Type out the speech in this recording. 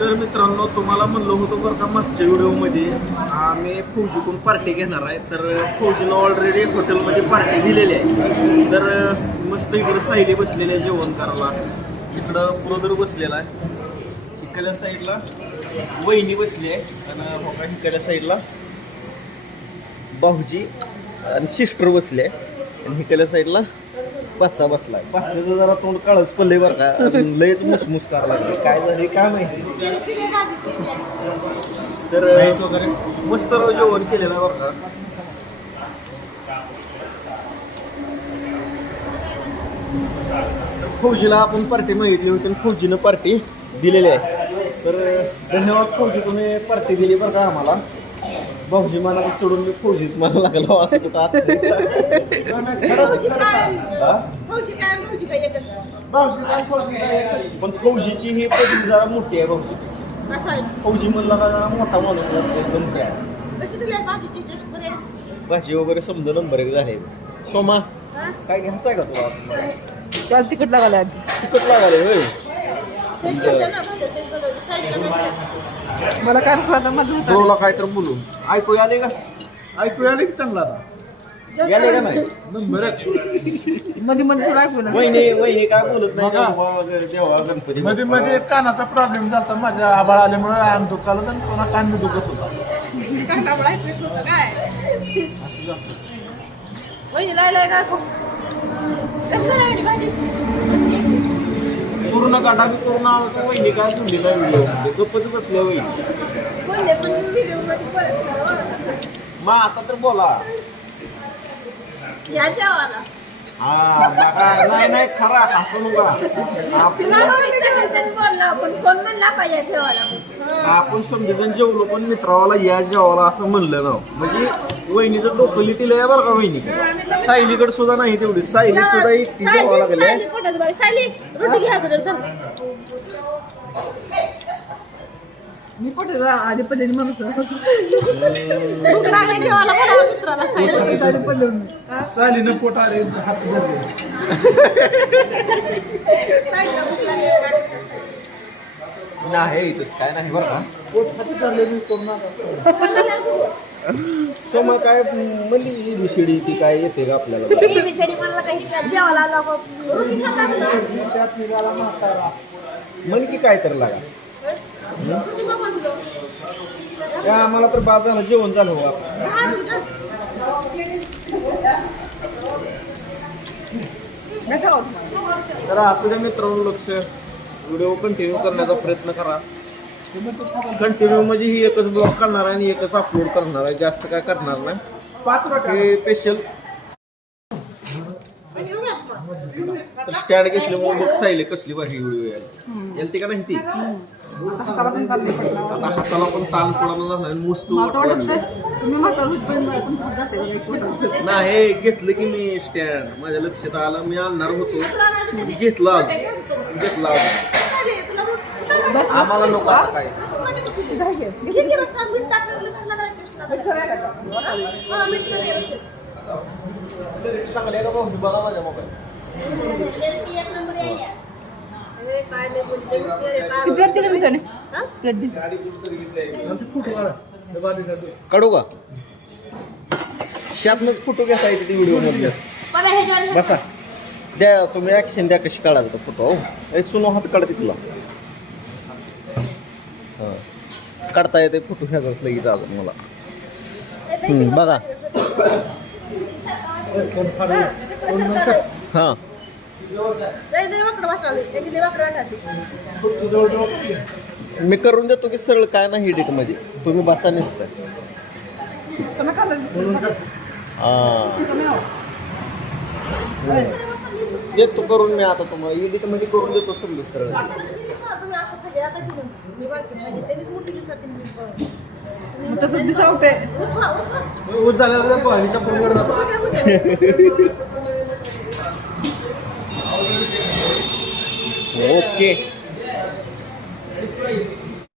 तर मित्रांनो तुम्हाला म्हणलं होतं बरं का मागच्या व्हिडिओमध्ये आम्ही फौजीकडून पार्टी घेणार आहे. तर फौजीनं ऑलरेडी हॉटेलमध्ये पार्टी दिलेली आहे. तर मस्त इकडं सायली बसलेले आहे जेवण करायला. इकडं ब्रदर बसलेला आहे. इकडल्या साईडला वहिनी बसली आहे आणि हो का इकडल्या साईडला भाऊजी आणि सिस्टर बसले आहे आणि इकडल्या साईडला पाचा बसलाय. पाच्याचं जरा तोंड काळच पडलंय बरं का, लयच मुसमुस करायला लागले. काय झाले काय माहिती. तर मस्त जेवण केलेलं आहे बरं का. फौजीला आपण पार्टी मागितली होती आणि फौजीनं पार्टी दिलेली आहे. तर धन्यवाद फौजी, तुम्ही पार्टी दिली बरं का आम्हाला. भाऊजी मला सोडून मी फौजीच मला लागलो असं कुठं असतं. पण फौजीची ही पदवी जरा मोठी आहे. भाऊजी फौजी म्हणला का जरा मोठा माणूस लागतो एकदम. काय भाजी वगैरे समजा नंबर एक झाले. सोमा काय घ्यायचं आहे का तुला? त्याला तिकट लागायला तिकट लागाले होय. मला काय तुला काय तर बोलू ऐकू आले का? ऐकू आले की चांगला आता याले का नाही? मध्ये मध्ये थोडं ऐकू ना. वहिनी काय बोलत नाही देवा गणपती मध्ये मध्ये कानाचा प्रॉब्लेम झाला माझ्या आबाळ आल्यामुळे आम दुखाला तर कोणा कान बी दुखत होता. पूर्ण काटा बी करून आला वहिनी काय तुंडीला व्हिडिओ मध्ये गप्पच बसल्या वहिनी. मग आता तर बोला. हा नाही नाही खरा हसू नका. आपण समजेजण जेवलो पण मित्रावाला या जेवाला असं म्हणलं ना. म्हणजे वहिनीचं डोकं लिटिल आहे बरं का. वहिनी सायलीकडे सुद्धा नाही तेवढी. सायली सुद्धा एकटी जेवावं लागले. मी पोटे आधी पडलेली माणूस सालीनं पोट आले हात धरले. नाही तसं काय नाही बरं का. पोट हाती धरले मी कोरोना. सो मग काय म्हणली विशिडी ती काय येते का आपल्याला? त्यात निघाला म्हातारा. म्हण की काय तर लागा. या आम्हाला तर बाद झालं जेवण झालं हो. तर असू द्या मित्रांनो, लक्ष व्हिडिओ कंटिन्यू करण्याचा प्रयत्न करा. कंटिन्यू म्हणजे ही एकच ब्लॉग करणार आहे आणि एकच अपलोड करणार आहे. जास्त काय करणार नाही. 5 हे स्पेशल स्टँड घेतल्यामुळे मग सायले कसली भारी व्हिडिओ यायला ती का नाही ती. आता हाताला पण ताण पडणं झाला मस्त नाही. घेतलं की मी स्टँड माझ्या लक्षात आलं. मी आणणार होतो घेतला आम्हाला नको काय. चांगले का भाऊ बघा माझ्या मोबाईल. काढू का? शातनच फोटो घेता येते ती व्हिडिओ मध्ये. बसा द्या तुम्ही ऍक्शन द्या कशी काढायचा फोटो. सुनो हात काढते तुला काढता येते फोटो घ्यायचाच लगेच अजून मला. बघा हा मी करून देतो की सरळ काय नाही एडिट मध्ये. तुम्ही बसा नसतं. देतो करून मी आता तुम्हाला एडिट मध्ये करून देतो समजा सरळ. तसंच दिसवते. ओके